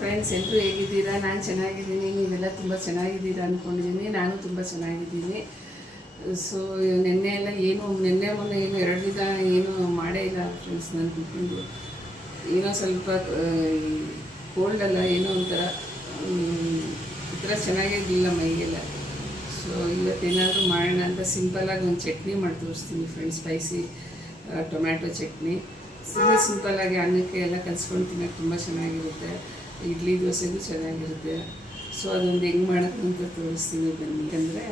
Friends ಎಲ್ಲರೂ ಹೇಗಿದ್ದೀರಾ? ನಾನು ಚೆನ್ನಾಗಿದ್ದೀನಿ. ನೀವೆಲ್ಲ ತುಂಬ ಚೆನ್ನಾಗಿದ್ದೀರಾ ಅಂದ್ಕೊಂಡಿದ್ದೀನಿ ನಾನು ತುಂಬ ಚೆನ್ನಾಗಿದ್ದೀನಿ. ಸೊ ನಿನ್ನೆ ಎಲ್ಲ ಏನು, ನಿನ್ನೆ ಮೊನ್ನೆ ಏನು, ಎರಡು ದಿನ ಏನು ಮಾಡೇ ಇಲ್ಲ ಫ್ರೆಂಡ್ಸ್ ನಾನು ಕುತ್ಕೊಂಡು ಏನೋ ಸ್ವಲ್ಪ ಕೋಲ್ಡ್ ಅಲ್ಲ, ಏನೋ ಒಂಥರ ಒಂಥರ ಚೆನ್ನಾಗಿರಲಿಲ್ಲ ಮೈಗೆಲ್ಲ. ಸೊ ಇವತ್ತೇನಾದರೂ ಮಾಡೋಣ ಅಂತ ಸಿಂಪಲ್ಲಾಗಿ ಒಂದು ಚಟ್ನಿ ಮಾಡಿ ತೋರಿಸ್ತೀನಿ ಫ್ರೆಂಡ್ಸ್ ಸ್ಪೈಸಿ ಟೊಮ್ಯಾಟೊ ಚಟ್ನಿ. ತುಂಬ ಸಿಂಪಲ್ಲಾಗಿ ಅನ್ನಕ್ಕೆ ಎಲ್ಲ ಕಲಿಸ್ಕೊಂಡು ತಿನ್ನೋಕ್ಕೆ ತುಂಬ ಚೆನ್ನಾಗಿರುತ್ತೆ. ಇಡ್ಲಿ ದೋಸೆಗೂ ಚೆನ್ನಾಗಿರುತ್ತೆ. ಸೊ ಅದೊಂದು ಹೆಂಗೆ ಮಾಡೋದು ಅಂತ ತೋರಿಸ್ತೀನಿ ಬನ್ನಿ. ಅಂದರೆ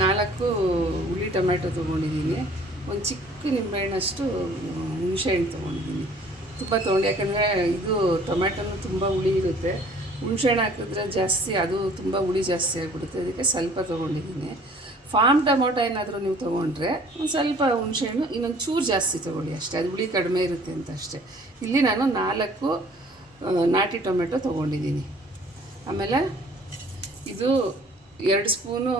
ನಾಲ್ಕು ಹುಳಿ ಟೊಮ್ಯಾಟೊ ತೊಗೊಂಡಿದ್ದೀನಿ. ಒಂದು ಚಿಕ್ಕ ನಿಂಬೆಹಣ್ಣಷ್ಟು ಹುಣಸೆಹಣ್ಣು ತೊಗೊಂಡಿದ್ದೀನಿ. ತುಂಬ ತೊಗೊಂಡು. ಯಾಕಂದರೆ ಇದು ಟೊಮ್ಯಾಟೊನು ತುಂಬ ಹುಳಿ ಇರುತ್ತೆ. ಹುಣಸೆಹಣ್ಣು ಹಾಕಿದ್ರೆ ಜಾಸ್ತಿ ಅದು ತುಂಬ ಹುಳಿ ಜಾಸ್ತಿ ಆಗಿಬಿಡುತ್ತೆ. ಅದಕ್ಕೆ ಸ್ವಲ್ಪ ತೊಗೊಂಡಿದ್ದೀನಿ. ಫಾರ್ಮ್ ಟೊಮೊಟೊ ಏನಾದರೂ ನೀವು ತೊಗೊಂಡ್ರೆ ಒಂದು ಸ್ವಲ್ಪ ಹುಣಸೆಹಣ್ಣು ಇನ್ನೊಂದು ಚೂರು ಜಾಸ್ತಿ ತೊಗೊಳ್ಳಿ ಅಷ್ಟೇ. ಅದು ಹುಳಿ ಕಡಿಮೆ ಇರುತ್ತೆ ಅಂತ ಅಷ್ಟೇ. ಇಲ್ಲಿ ನಾನು ನಾಲ್ಕು ನಾಟಿ ಟೊಮೆಟೊ ತೊಗೊಂಡಿದ್ದೀನಿ. ಆಮೇಲೆ ಇದು ಎರಡು ಸ್ಪೂನು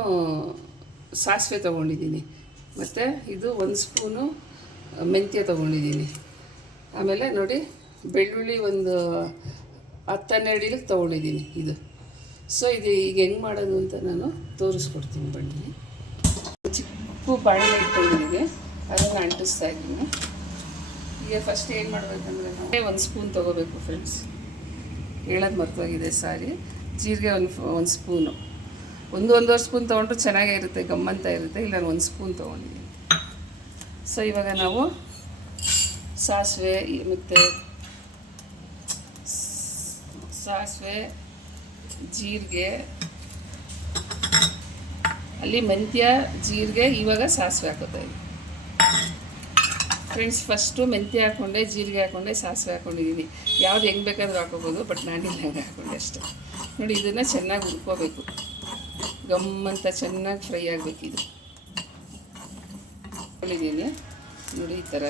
ಸಾಸಿವೆ ತೊಗೊಂಡಿದ್ದೀನಿ. ಮತ್ತು ಇದು ಒಂದು ಸ್ಪೂನು ಮೆಂತ್ಯ ತೊಗೊಂಡಿದ್ದೀನಿ. ಆಮೇಲೆ ನೋಡಿ, ಬೆಳ್ಳುಳ್ಳಿ ಒಂದು ಹತ್ತನ್ನೆರಡು ಇಲಿಗೆ ತೊಗೊಂಡಿದ್ದೀನಿ ಇದು. ಸೊ ಇದು ಈಗ ಹೆಂಗೆ ಮಾಡೋದು ಅಂತ ನಾನು ತೋರಿಸ್ಕೊಡ್ತೀನಿ ಬನ್ನಿ. ಚಿಕ್ಕ ಬಾಣಲೆ ಇಟ್ಕೊಂಡಿದ್ದೀನಿ. ಅದನ್ನು ಅಂಟಿಸ್ತಾ ಇದ್ದೀನಿ. ಈಗ ಫಸ್ಟ್ ಏನು ಮಾಡಬೇಕಂದ್ರೆ ನಾವು ಒಂದು ಸ್ಪೂನ್ ತೊಗೋಬೇಕು ಫ್ರೆಂಡ್ಸ್ ಹೇಳೋದು ಮರ್ತೋಗಿದೆ ಸಾರಿ. ಜೀರಿಗೆ ಒಂದು ಒಂದು ಸ್ಪೂನು ಒಂದು ಒಂದೂವರೆ ಸ್ಪೂನ್ ತೊಗೊಂಡ್ರೆ ಚೆನ್ನಾಗೇ ಇರುತ್ತೆ, ಗಮ್ಮಂತ ಇರುತ್ತೆ. ಇಲ್ಲ, ನಾನು ಒಂದು ಸ್ಪೂನ್ ತೊಗೊಂಡಿದ್ದೀನಿ ಸೊ ಇವಾಗ ನಾವು ಸಾಸಿವೆ ಮತ್ತು ಸಾಸಿವೆ, ಜೀರಿಗೆ, ಅಲ್ಲಿ ಮೆಂತ್ಯ, ಜೀರಿಗೆ, ಇವಾಗ ಸಾಸಿವೆ ಹಾಕೋತಾ ಇದ್ದೀನಿ. ಫ್ರೆಂಡ್ಸ್ ಫಸ್ಟು ಮೆಂತ್ಯ ಹಾಕ್ಕೊಂಡೆ ಜೀರಿಗೆ ಹಾಕ್ಕೊಂಡೆ ಸಾಸಿವೆ ಹಾಕ್ಕೊಂಡಿದ್ದೀನಿ ಯಾವ್ದು ಹೆಂಗೆ ಬೇಕಾದರೂ ಹಾಕೋಬೋದು ಬಟ್ ನಾನಿಲ್ಲ ಹಂಗೆ ಹಾಕ್ಕೊಂಡೆ ಅಷ್ಟೇ. ನೋಡಿ, ಇದನ್ನು ಚೆನ್ನಾಗಿ ಹುರ್ಕೋಬೇಕು. ಗಮ್ಮಂತ ಚೆನ್ನಾಗಿ ಫ್ರೈ ಆಗಬೇಕಿದು ಹಾಕೊಂಡಿದ್ದೀನಿ ನೋಡಿ, ಈ ಥರ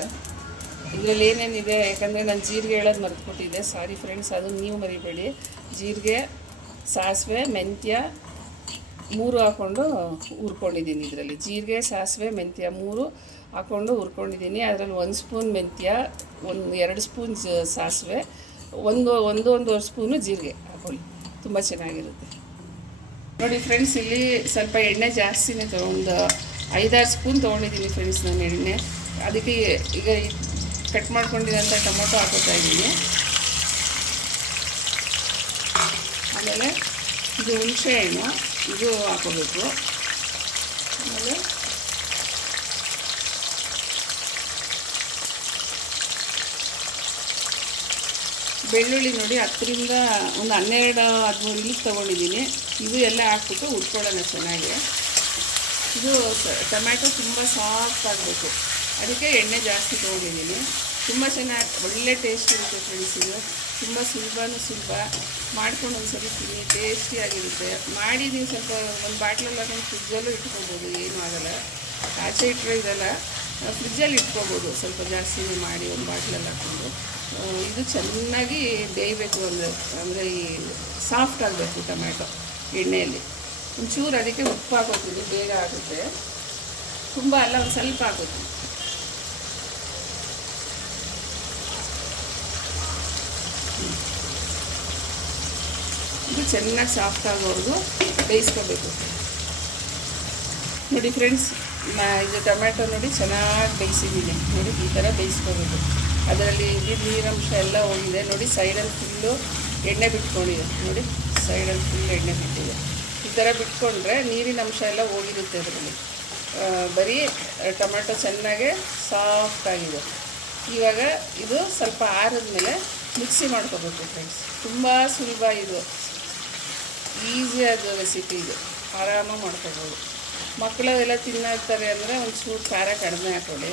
ಇದರಲ್ಲಿ ಏನೇನಿದೆ, ಯಾಕಂದರೆ ನಾನು ಜೀರಿಗೆ ಹೇಳೋದು ಮರೆತುಕೊಟ್ಟಿದ್ದೆ ಸಾರಿ ಫ್ರೆಂಡ್ಸ್ ಅದು ನೀವು ಮರಿಬೇಡಿ. ಜೀರಿಗೆ, ಸಾಸಿವೆ, ಮೆಂತ್ಯ ಮೂರು ಹಾಕ್ಕೊಂಡು ಹುರ್ಕೊಂಡಿದ್ದೀನಿ ಇದರಲ್ಲಿ. ಜೀರಿಗೆ, ಸಾಸಿವೆ, ಮೆಂತ್ಯ ಮೂರು ಹಾಕ್ಕೊಂಡು ಹುರ್ಕೊಂಡಿದ್ದೀನಿ. ಅದರಲ್ಲಿ ಒಂದು ಸ್ಪೂನ್ ಮೆಂತ್ಯ, ಒಂದು ಎರಡು ಸ್ಪೂನ್ ಸಾಸಿವೆ, ಒಂದು ಒಂದು, ಒಂದೂವರೆ ಸ್ಪೂನು ಜೀರಿಗೆ ಹಾಕೊಳ್ಳಿ. ತುಂಬ ಚೆನ್ನಾಗಿರುತ್ತೆ. ನೋಡಿ ಫ್ರೆಂಡ್ಸ್, ಇಲ್ಲಿ ಸ್ವಲ್ಪ ಎಣ್ಣೆ ಜಾಸ್ತಿನೇ ತೊಗೊಂಡು ಐದಾರು ಸ್ಪೂನ್ ತೊಗೊಂಡಿದ್ದೀನಿ ಫ್ರೆಂಡ್ಸ್ ನಾನು ಎಣ್ಣೆ. ಅದಕ್ಕೆ ಈಗ ಕಟ್ ಮಾಡ್ಕೊಂಡಿರೋಂಥ ಟೊಮೊಟೊ ಹಾಕೋತಾ ಇದ್ದೀನಿ. ಆಮೇಲೆ ಇದು ಹುಣಸೆ ಹಣ್ಣು, ಇದು ಹಾಕೋಬೇಕು. ಆಮೇಲೆ ಬೆಳ್ಳುಳ್ಳಿ ನೋಡಿ ಹತ್ತರಿಂದ ಒಂದು ಹನ್ನೆರಡು ಹದಿಮೂರು ಇಲ್ಲಿ ತೊಗೊಂಡಿದ್ದೀನಿ. ಇದು ಎಲ್ಲ ಹಾಕ್ಬಿಟ್ಟು ಉಟ್ಕೊಳ್ಳೋಣ ಚೆನ್ನಾಗಿ. ಇದು ಟೊಮ್ಯಾಟೊ ತುಂಬ ಸಾಫ್ಟ್ ಆಗಬೇಕು. ಅದಕ್ಕೆ ಎಣ್ಣೆ ಜಾಸ್ತಿ ತೊಗೊಂಡಿದ್ದೀನಿ. ತುಂಬ ಚೆನ್ನಾಗಿ, ಒಳ್ಳೆ ಟೇಸ್ಟ್ ಇರುತ್ತೆ ಫ್ರೆಂಡ್ಸ್ ಇದು. ತುಂಬ ಸುಲಭನೂ ಸುಲಭ. ಮಾಡ್ಕೊಂಡು ಒಂದ್ಸರಿ ತಿನ್ನಿ ಟೇಸ್ಟಿಯಾಗಿರುತ್ತೆ ಮಾಡಿ ನೀವು ಸ್ವಲ್ಪ ಒಂದು ಬಾಟ್ಲಲ್ಲಿ ಹಾಕೊಂಡು ಫ್ರಿಜ್ಜಲ್ಲೂ ಇಟ್ಕೊಬೋದು, ಏನೂ ಆಗಲ್ಲ. ಆಚೆ ಇಟ್ಟರೆ ಇದೆಲ್ಲ ಫ್ರಿಜ್ಜಲ್ಲಿ ಇಟ್ಕೊಬೋದು, ಸ್ವಲ್ಪ ಜಾಸ್ತಿ ಮಾಡಿ ಒಂದು ಬಾಟ್ಲಲ್ಲಿ ಹಾಕ್ಕೊಂಡು ಇದು ಚೆನ್ನಾಗಿ ಬೇಯಬೇಕು ಅಂದರೆ ಅಂದರೆ ಈ ಸಾಫ್ಟ್ ಆಗಬೇಕು ಟೊಮ್ಯಾಟೊ ಎಣ್ಣೆಯಲ್ಲಿ. ಒಂಚೂರು ಅದಕ್ಕೆ ಉಪ್ಪು ಹಾಕೋತೀನಿ ಬೇಗ ಆಗುತ್ತೆ. ತುಂಬ ಅಲ್ಲ, ಒಂದು ಸ್ವಲ್ಪ ಹಾಕೋತೀನಿ ಇದು ಚೆನ್ನಾಗಿ ಸಾಫ್ಟ್ ಆಗೋವರೆಗೂ ಬೇಯಿಸ್ಕೋಬೇಕು. ನೋಡಿ ಫ್ರೆಂಡ್ಸ್ ಇದು ಟೊಮ್ಯಾಟೊ ನೋಡಿ ಚೆನ್ನಾಗಿ ಬೇಯಿಸಿದ್ದೀನಿ. ನೋಡಿ ಈ ಥರ ಬೇಯಿಸ್ಕೋಬೇಕು ಅದರಲ್ಲಿ ಇದ್ದಿದ್ದ ನೀರಂಶ ಎಲ್ಲ ಹೋಗಿದೆ. ನೋಡಿ ಸೈಡಲ್ಲಿ ಫುಲ್ಲು ಎಣ್ಣೆ ಬಿಟ್ಕೊಂಡಿದೆ. ನೋಡಿ ಸೈಡಲ್ಲಿ ಫುಲ್ ಎಣ್ಣೆ ಬಿಟ್ಟಿದೆ. ಈ ಥರ ಬಿಟ್ಕೊಂಡ್ರೆ ನೀರಿನ ಅಂಶ ಎಲ್ಲ ಹೋಗಿರುತ್ತೆ ಅದರಲ್ಲಿ. ಬರೀ ಟೊಮೆಟೊ ಚೆನ್ನಾಗೆ ಸಾಫ್ಟ್ ಆಗಿದೆ. ಇವಾಗ ಇದು ಸ್ವಲ್ಪ ಆರಿದ್ಮೇಲೆ ಮಿಕ್ಸಿ ಮಾಡ್ಕೋಬೇಕು ಫ್ರೆಂಡ್ಸ್. ತುಂಬ ಸುಲಭ ಇದು. ಈಸಿಯಾದ ರೆಸಿಪಿ ಇದು. ಆರಾಮಾಗಿ ಮಾಡ್ಕೋಬೋದು. ಮಕ್ಕಳು ಎಲ್ಲ ತಿನ್ನೋರ್ತಾರೆ ಅಂದರೆ ಒಂದು ಚೂರು ಖಾರ ಕಡಿಮೆ ಹಾಕೊಳ್ಳಿ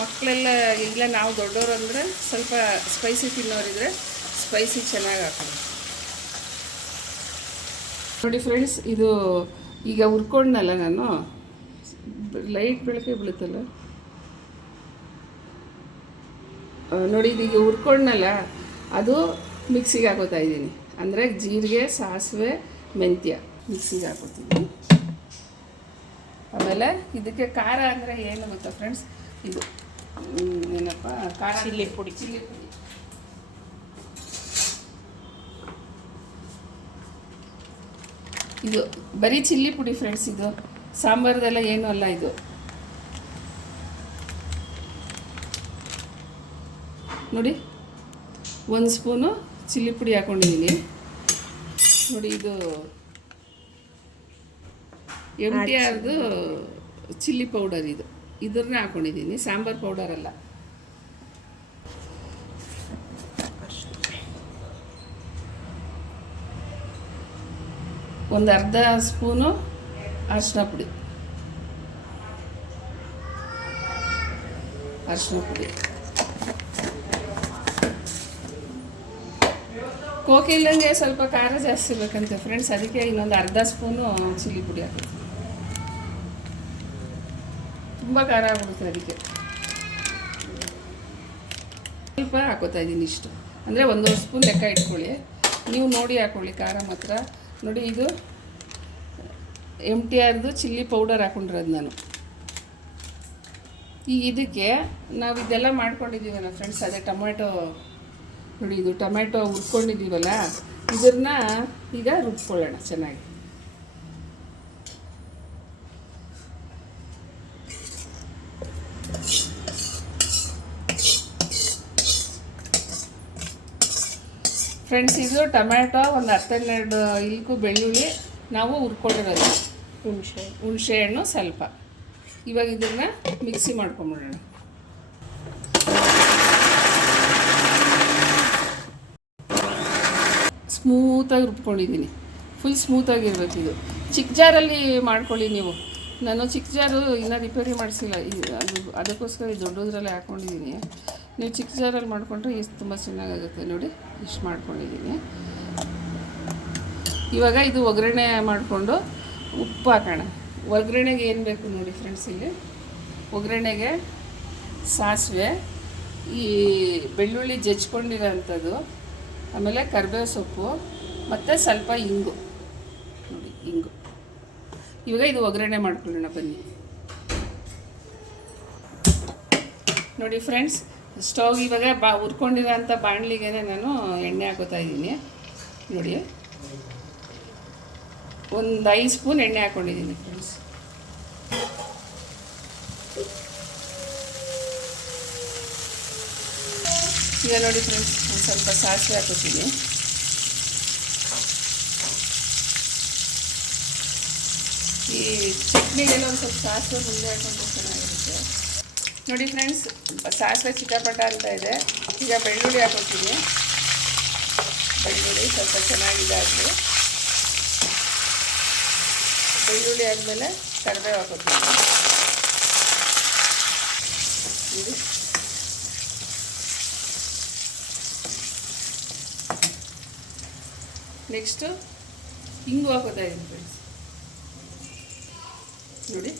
ಮಕ್ಕಳೆಲ್ಲ ಇಲ್ಲ ನಾವು ದೊಡ್ಡವರು ಅಂದರೆ ಸ್ವಲ್ಪ ಸ್ಪೈಸಿ ತಿನ್ನೋರಿದ್ರೆ ಸ್ಪೈಸಿ ಚೆನ್ನಾಗಿ ಹಾಕೊಳ್ಳಿ ನೋಡಿ ಫ್ರೆಂಡ್ಸ್ ಇದು ಈಗ ಹುರ್ಕೊಂಡ್ನಲ್ಲ ನಾನು? ಲೈಟ್ ಬೆಳಕೆ ಬೀಳುತ್ತಲ್ಲ? ನೋಡಿ ನೋಡಿ ಇದೀಗ ಹುರ್ಕೊಂಡ್ನಲ್ಲ, ಅದು ಮಿಕ್ಸಿಗೆ ಹಾಕೋತಾ ಇದ್ದೀನಿ. ಅಂದರೆ ಜೀರಿಗೆ, ಸಾಸಿವೆ, ಮೆಂತ್ಯ ಮಿಕ್ಸಿಗೆ ಹಾಕೋತೀನಿ. ಆಮೇಲೆ ಇದಕ್ಕೆ ಖಾರ ಅಂದರೆ ಏನು ಗೊತ್ತಾ ಫ್ರೆಂಡ್ಸ್ ಇದು ಏನಪ್ಪ ಖಾರ ಚಿಲ್ಲಿ ಪುಡಿ. ಚಿಲ್ಲಿ ಪುಡಿ. ಇದು ಬರೀ ಚಿಲ್ಲಿ ಪುಡಿ ಫ್ರೆಂಡ್ಸ್ ಇದು. ಸಾಂಬಾರ್ದೆಲ್ಲ ಏನೂ ಅಲ್ಲ ಇದು. ನೋಡಿ ಒಂದು ಸ್ಪೂನು ಚಿಲ್ಲಿ ಪುಡಿ ಹಾಕ್ಕೊಂಡಿದ್ದೀನಿ ನೋಡಿ ಇದು ಎಂ ಟಿ ಆರ್ದು ಚಿಲ್ಲಿ ಪೌಡರ್ ಇದು. ಇದನ್ನ ಹಾಕೊಂಡಿದ್ದೀನಿ. ಸಾಂಬಾರ್ ಪೌಡರ್ ಅಲ್ಲ. ಒಂದು ಅರ್ಧ ಸ್ಪೂನು ಅರಿಶಿನ ಪುಡಿ. ಅರಿಶಿನ ಪುಡಿ. ಕೋಕಿಲ್ಲಂಗೆ ಸ್ವಲ್ಪ ಖಾರ ಜಾಸ್ತಿ ಇರ್ಬೇಕಂತೆ ಫ್ರೆಂಡ್ಸ್ ಅದಕ್ಕೆ ಇನ್ನೊಂದು ಅರ್ಧ ಸ್ಪೂನು ಚಿಲ್ಲಿ ಪುಡಿ ಹಾಕಿ ತುಂಬ ಖಾರ ಆಗ್ಬಿಡುತ್ತೆ ಅದಕ್ಕೆ. ಸ್ವಲ್ಪ ಹಾಕೋತಾ ಇದ್ದೀನಿ ಇಷ್ಟು. ಅಂದರೆ ಒಂದೊಂದು ಸ್ಪೂನ್ ಲೆಕ್ಕ ಇಟ್ಕೊಳ್ಳಿ. ನೀವು ನೋಡಿ ಹಾಕೊಳ್ಳಿ, ಖಾರ ಮಾತ್ರ. ನೋಡಿ ಇದು ಎಂ ಟಿ ಆರ್ದು ಚಿಲ್ಲಿ ಪೌಡರ್ ಹಾಕೊಂಡಿರೋದು ನಾನು. ಈ ಇದಕ್ಕೆ ನಾವು ಇದೆಲ್ಲ ಮಾಡ್ಕೊಂಡಿದ್ದೀವಲ್ಲ ಫ್ರೆಂಡ್ಸ್ ಅದೇ ಟೊಮೆಟೊ ನೋಡಿ ಇದು ಟೊಮೆಟೊ ಹುರ್ಕೊಂಡಿದ್ದೀವಲ್ಲ, ಇದನ್ನು ಈಗ ರುಬ್ಕೊಳ್ಳೋಣ ಚೆನ್ನಾಗಿ. ಫ್ರೆಂಡ್ಸ್ ಇದು ಟೊಮ್ಯಾಟೊ ಒಂದು ಹತ್ತೆರಡು ಇಲ್ಕು ಬೆಳ್ಳುಳ್ಳಿ ನಾವು ಹುರ್ಕೊಂಡಿರೋದು. ಹುಣಸೆ. ಹುಣಸೆ ಹಣ್ಣು ಸ್ವಲ್ಪ. ಇವಾಗ ಇದನ್ನ ಮಿಕ್ಸಿ ಮಾಡ್ಕೊಂಬಿಡೋಣ. ಸ್ಮೂತಾಗಿ ರುಬ್ಕೊಂಡಿದ್ದೀನಿ. ಫುಲ್ ಸ್ಮೂತಾಗಿರ್ಬೇಕು ಇದು. ಚಿಕ್ಕ ಜಾರಲ್ಲಿ ಮಾಡ್ಕೊಳ್ಳಿ ನೀವು. ನಾನು ಚಿಕ್ಕ ಜಾರು ಇನ್ನೂ ರಿಪೇರಿ ಮಾಡಿಸಿಲ್ಲ. ಅದು ಅದಕ್ಕೋಸ್ಕರ ದೊಡ್ಡದ್ರಲ್ಲಿ ದೊಡ್ಡದ್ರಲ್ಲೇ ಹಾಕ್ಕೊಂಡಿದ್ದೀನಿ ನೀವು ಚಿಕ್ಕ ಜಾರಲ್ಲಿ ಮಾಡಿಕೊಂಡ್ರೆ ಇಷ್ಟು ತುಂಬ ಚೆನ್ನಾಗಾಗುತ್ತೆ ನೋಡಿ, ಇಷ್ಟು ಮಾಡ್ಕೊಂಡಿದ್ದೀನಿ. ಇವಾಗ ಇದು ಒಗ್ಗರಣೆ ಮಾಡಿಕೊಂಡು ಉಪ್ಪು ಹಾಕೋಣ. ಒಗ್ಗರಣೆಗೆ ಏನು ಬೇಕು ನೋಡಿ ಫ್ರೆಂಡ್ಸ್ ಇಲ್ಲಿ. ಒಗ್ಗರಣೆಗೆ ಸಾಸಿವೆ, ಈ ಬೆಳ್ಳುಳ್ಳಿ ಜಜ್ಕೊಂಡಿರೋ ಅಂಥದ್ದು ಆಮೇಲೆ ಕರಿಬೇವು ಸೊಪ್ಪು, ಮತ್ತು ಸ್ವಲ್ಪ ಇಂಗು. ನೋಡಿ, ಇಂಗು. ಇವಾಗ ಇದು ಒಗ್ಗರಣೆ ಮಾಡ್ಕೊಳ್ಳೋಣ ಬನ್ನಿ. ನೋಡಿ ಫ್ರೆಂಡ್ಸ್ ಸ್ಟವ್ ಇವಾಗ ಬಾ ಹುರ್ಕೊಂಡಿರೋಂಥ ಬಾಣಲಿಗೆ ನಾನು ಎಣ್ಣೆ ಹಾಕೋತಾ ಇದ್ದೀನಿ. ನೋಡಿ. ಒಂದು ಐದು ಸ್ಪೂನ್ ಎಣ್ಣೆ ಹಾಕ್ಕೊಂಡಿದ್ದೀನಿ ಫ್ರೆಂಡ್ಸ್ ಈಗ ನೋಡಿ ಫ್ರೆಂಡ್ಸ್ ಒಂದು ಸ್ವಲ್ಪ ಸಾಸಿವೆ ಹಾಕೋತೀನಿ. ಈ ಚಟ್ನಿಗೆಲ್ಲ ಒಂದು ಸ್ವಲ್ಪ ಸಾಸಿವೆ ಮುಂದೆ ಚೆನ್ನಾಗಿರುತ್ತೆ ನೋಡಿ ಫ್ರೆಂಡ್ಸ್ ಸಾಸಿವೆ ಚಿಟಪಟ ಅಂತ ಇದೆ. ಈಗ ಬೆಳ್ಳುಳ್ಳಿ ಹಾಕೋತೀನಿ ಬೆಳ್ಳುಳ್ಳಿ ಸ್ವಲ್ಪ ಚೆನ್ನಾಗಿದ್ದಾಗಲಿ ಬೆಳ್ಳುಳ್ಳಿ ಆದಮೇಲೆ ಕರಿಬೇವು ಹಾಕೋತೀನಿ ನೆಕ್ಸ್ಟು ಹಿಂಗು ಹಾಕೋತಾ ಇದ್ದೀನಿ ಫ್ರೆಂಡ್ಸ್ ನೋಡಿ,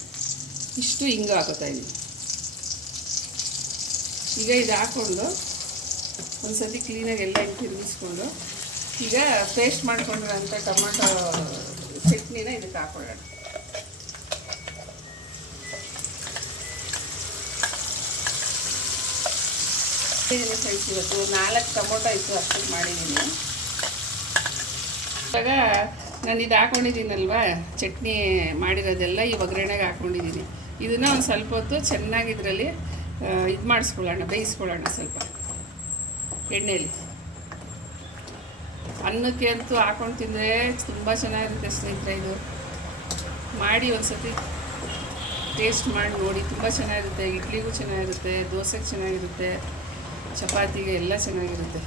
ಇಷ್ಟು ಹಿಂಗು ಹಾಕೋತಾ ಇದ್ದೀನಿ ಈಗ ಇದು ಹಾಕ್ಕೊಂಡು ಒಂದು ಸತಿ ಕ್ಲೀನಾಗಿ ಎಲ್ಲ ತಿರುಗಿಸ್ಕೊಂಡು ಈಗ ಪೇಸ್ಟ್ ಮಾಡ್ಕೊಂಡಿರೋಂಥ ಟೊಮಾಟೊ ಚಟ್ನಿನ ಇದಕ್ಕೆ ಹಾಕ್ಕೊಳ್ಳೋಣ ಫ್ರೆಂಡ್ಸ್ ಇವತ್ತು ನಾಲ್ಕು ಟೊಮೊಟೊ ಇತ್ತು ಅಷ್ಟು ಮಾಡಿದ್ದೀನಿ. ಇವಾಗ ನಾನು ಇದು ಚಟ್ನಿ ಮಾಡಿರೋದೆಲ್ಲ ಈ ಒಗ್ಗರಣೆಗೆ ಹಾಕ್ಕೊಂಡಿದ್ದೀನಿ ಇದನ್ನು ಒಂದು ಸ್ವಲ್ಪ ಹೊತ್ತು ಚೆನ್ನಾಗಿ ಇದರಲ್ಲಿ ಇದು ಮಾಡಿಸ್ಕೊಳ್ಳೋಣ, ಬೇಯಿಸ್ಕೊಳ್ಳೋಣ ಸ್ವಲ್ಪ. ಎಣ್ಣೆಯಲ್ಲಿ ಅನ್ನಕ್ಕೆ ಅಂತೂ ಹಾಕೊಂಡು ತಿಂದರೆ ತುಂಬ ಚೆನ್ನಾಗಿರುತ್ತೆ ಸ್ನೇಹಿತರೆ ಇದು. ಮಾಡಿ ಒಂದು ಸತಿ ಟೇಸ್ಟ್ ಮಾಡಿ ನೋಡಿ, ತುಂಬ ಚೆನ್ನಾಗಿರುತ್ತೆ. ಇಡ್ಲಿಗೂ ಚೆನ್ನಾಗಿರುತ್ತೆ, ದೋಸೆಗೆ ಚೆನ್ನಾಗಿರುತ್ತೆ, ಚಪಾತಿಗೆ ಎಲ್ಲ ಚೆನ್ನಾಗಿರುತ್ತೆ.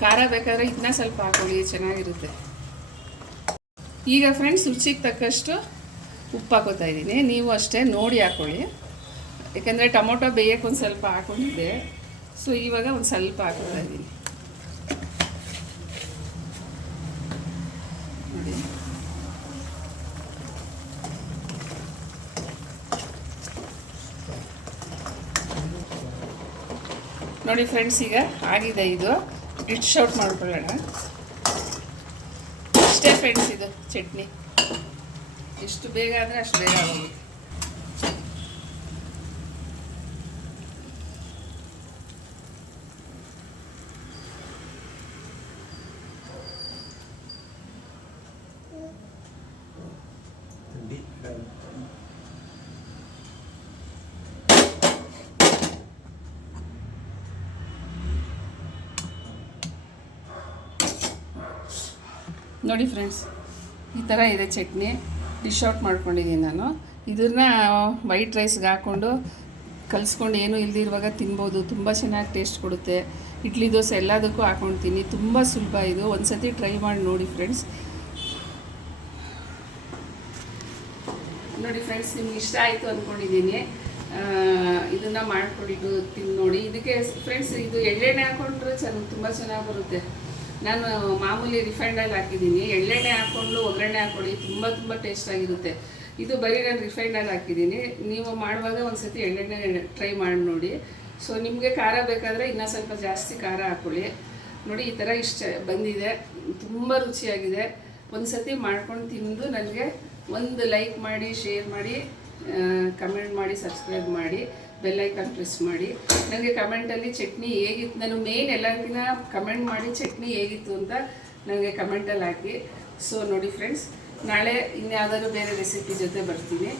ಖಾರ ಬೇಕಾದರೆ ಇದನ್ನ ಸ್ವಲ್ಪ ಹಾಕೊಳ್ಳಿ, ಚೆನ್ನಾಗಿರುತ್ತೆ. ಈಗ ಫ್ರೆಂಡ್ಸ್ ರುಚಿಗೆ ತಕ್ಕಷ್ಟು ಉಪ್ಪು ಹಾಕೋತಾ ಇದ್ದೀನಿ. ನೀವು ಅಷ್ಟೇ ನೋಡಿ ಹಾಕೊಳ್ಳಿ. ಯಾಕಂದರೆ ಟೊಮೊಟೊ ಬೇಯಕ್ಕೆ ಒಂದು ಸ್ವಲ್ಪ ಹಾಕೊಂಡಿದ್ದೆ. ಸೊ ಇವಾಗ ಒಂದು ಸ್ವಲ್ಪ ಹಾಕ್ತಾ ಇದ್ದೀನಿ ನೋಡಿ. ಫ್ರೆಂಡ್ಸ್ ಈಗ ಆಗಿದೆ ಇದು. ಡಿಶ್ ಔಟ್ ಮಾಡ್ಕೊಳ್ಳೋಣ. ಇಷ್ಟೇ ಫ್ರೆಂಡ್ಸ್ ಇದು ಚಟ್ನಿ. ಎಷ್ಟು ಬೇಗ ಆದರೆ ಅಷ್ಟು ಬೇಗ ಆಗೋಗುತ್ತೆ. ನೋಡಿ ಫ್ರೆಂಡ್ಸ್ ಈ ಥರ ಇದೆ ಚಟ್ನಿ. ಡಿಶ್ ಔಟ್ ಮಾಡ್ಕೊಂಡಿದ್ದೀನಿ ನಾನು. ಇದನ್ನ ವೈಟ್ ರೈಸ್ಗೆ ಹಾಕ್ಕೊಂಡು ಕಲಿಸ್ಕೊಂಡು ಏನೂ ಇಲ್ದಿರುವಾಗ ತಿನ್ಬೋದು. ತುಂಬ ಚೆನ್ನಾಗಿ ಟೇಸ್ಟ್ ಕೊಡುತ್ತೆ. ಇಡ್ಲಿ ದೋಸೆ ಎಲ್ಲದಕ್ಕೂ ಹಾಕ್ಕೊಳ್ತೀನಿ ತುಂಬ ಸುಲಭ ಇದು. ಒಂದು ಸತಿ ಟ್ರೈ ಮಾಡಿ ನೋಡಿ ಫ್ರೆಂಡ್ಸ್ ನೋಡಿ ಫ್ರೆಂಡ್ಸ್ ನಿಮ್ಗೆ ಇಷ್ಟ ಆಯಿತು ಅಂದ್ಕೊಂಡಿದ್ದೀನಿ ಇದನ್ನು ಮಾಡ್ಕೊಂಡಿದ್ದು ತಿಂದು ನೋಡಿ. ಇದಕ್ಕೆ ಫ್ರೆಂಡ್ಸ್ ಇದು ಎಳ್ಳೆಣ್ಣೆ ಹಾಕ್ಕೊಂಡ್ರೆ ಚೆನ್ನ, ತುಂಬ ಚೆನ್ನಾಗಿ ಬರುತ್ತೆ. ನಾನು ಮಾಮೂಲಿ ರಿಫೈಂಡ್ ಆಯಿಲ್ ಹಾಕಿದ್ದೀನಿ. ಎಳ್ಳೆಣ್ಣೆ ಹಾಕ್ಕೊಂಡು, ಒಗ್ಗರಣೆ ಹಾಕ್ಕೊಳ್ಳಿ, ತುಂಬ ತುಂಬ ಟೇಸ್ಟಾಗಿರುತ್ತೆ ಇದು ಬರೀ ನಾನು ರಿಫೈಂಡ್ ಆಯಿಲ್ ಹಾಕಿದ್ದೀನಿ. ನೀವು ಮಾಡುವಾಗ ಒಂದು ಸತಿ ಎಳ್ಳೆಣ್ಣೆ ಟ್ರೈ ಮಾಡಿ ನೋಡಿ. ಸೊ ನಿಮಗೆ ಖಾರ ಬೇಕಾದರೆ ಇನ್ನೂ ಸ್ವಲ್ಪ ಜಾಸ್ತಿ ಖಾರ ಹಾಕ್ಕೊಳ್ಳಿ. ನೋಡಿ, ಈ ಥರ ಇಷ್ಟ ಬಂದಿದೆ. ತುಂಬ ರುಚಿಯಾಗಿದೆ. ಒಂದು ಸತಿ ಮಾಡ್ಕೊಂಡು ತಿಂದು ನನಗೆ ಒಂದು ಲೈಕ್ ಮಾಡಿ ಶೇರ್ ಮಾಡಿ ಕಮೆಂಟ್ ಮಾಡಿ ಸಬ್ಸ್ಕ್ರೈಬ್ ಮಾಡಿ. ಬೆಲ್ಲೈಕನ್ ಪ್ರೆಸ್ ಮಾಡಿ. ನನಗೆ ಕಮೆಂಟಲ್ಲಿ ಚಟ್ನಿ ಹೇಗಿತ್ತು, ನಾನು ಮೇನ್ ಎಲ್ಲರಿಗಿನ ಕಮೆಂಟ್ ಮಾಡಿ ಚಟ್ನಿ ಹೇಗಿತ್ತು ಅಂತ ನನಗೆ ಕಮೆಂಟಲ್ಲಿ ಹಾಕಿ. ಸೊ ನೋಡಿ ಫ್ರೆಂಡ್ಸ್ ನಾಳೆ ಇನ್ಯಾವುದಾದ್ರು ಬೇರೆ ರೆಸಿಪಿ ಜೊತೆ ಬರ್ತೀನಿ.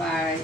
ಬಾಯ್